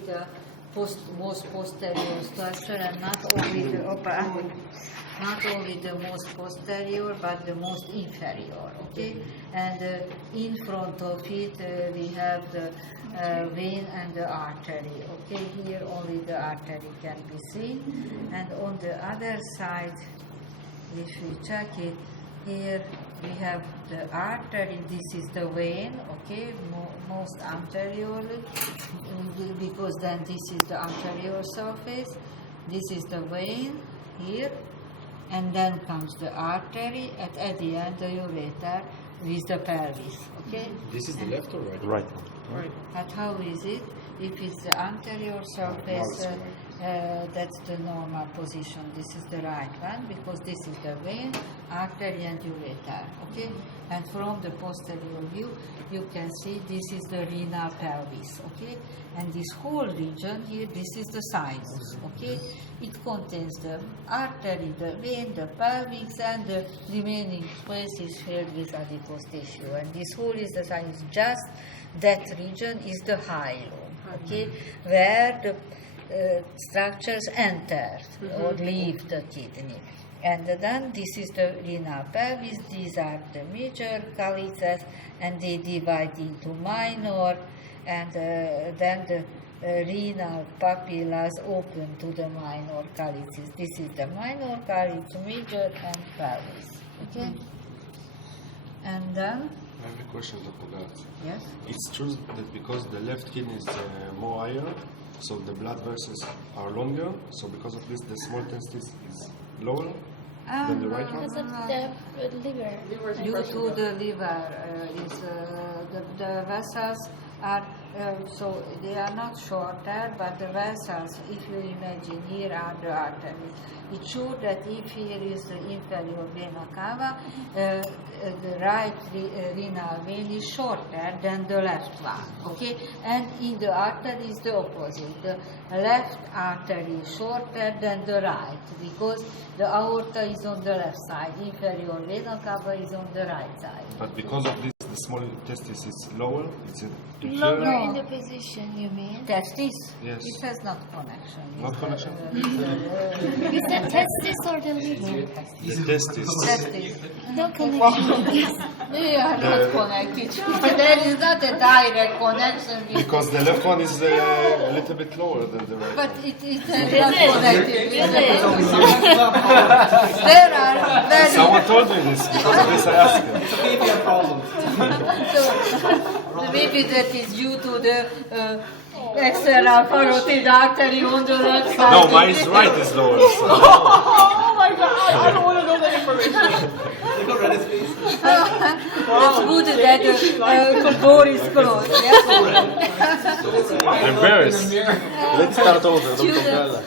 the most posterior structure, and not only the most posterior, but the most inferior. Okay, and in front of it we have the vein and the artery. Okay, here only the artery can be seen, and on the other side, if we check it, here we have the artery. This is the vein, okay, most anteriorly, because then this is the anterior surface. This is the vein here, and then comes the artery, and at the end the ureter with the pelvis, okay? This is the left or right? Right. Right. And how is it? If it's the anterior surface, that's the normal position. This is the right one, because this is the vein, artery and ureter, okay? And from the posterior view, you can see this is the renal pelvis, okay? And this whole region here, this is the sinus, okay? It contains the artery, the vein, the pelvis, and the remaining space is filled with adipose tissue. And this whole is the sinus. Just that region is the hilum, okay? Where the structures enter or leave the kidney. And then this is the renal pelvis. These are the major calyces, and they divide into minor, and then the renal papillas open to the minor calyces. This is the minor calyx, major, and pelvis. Okay? And then I have a question, Dr. Galatz. yes. It's true that because the left kidney is more iron, so the blood vessels are longer, so because of this the small testis is lower than the right one? Because of the liver. Due to the liver, the vessels are, so they are not shorter, but the vessels, if you imagine, here are the arteries. It's sure that if here is the inferior vena cava, the right renal vein is shorter than the left one, okay? And in the artery is the opposite. The left artery is shorter than the right, because the aorta is on the left side, inferior vena cava is on the right side. But because of this, the small testis is lower? It's Lower inferior? in the position, you mean? Testis? Yes. It has not connection. Not connection? Is the testis or the liver? The testis. Testis. No connection. They are not connected. There is not a direct connection. Because the left one is a little bit lower than the right But one. it is not connected. Really? There are very... Someone told me this, because of this I asked him. So maybe that is due to the external carotid artery on the left side. No, my right is lower. So. Oh my god, I don't want to know that information. It's good that the door is closed. Yeah? I'm embarrassed. Let's start over, Dr. Gala.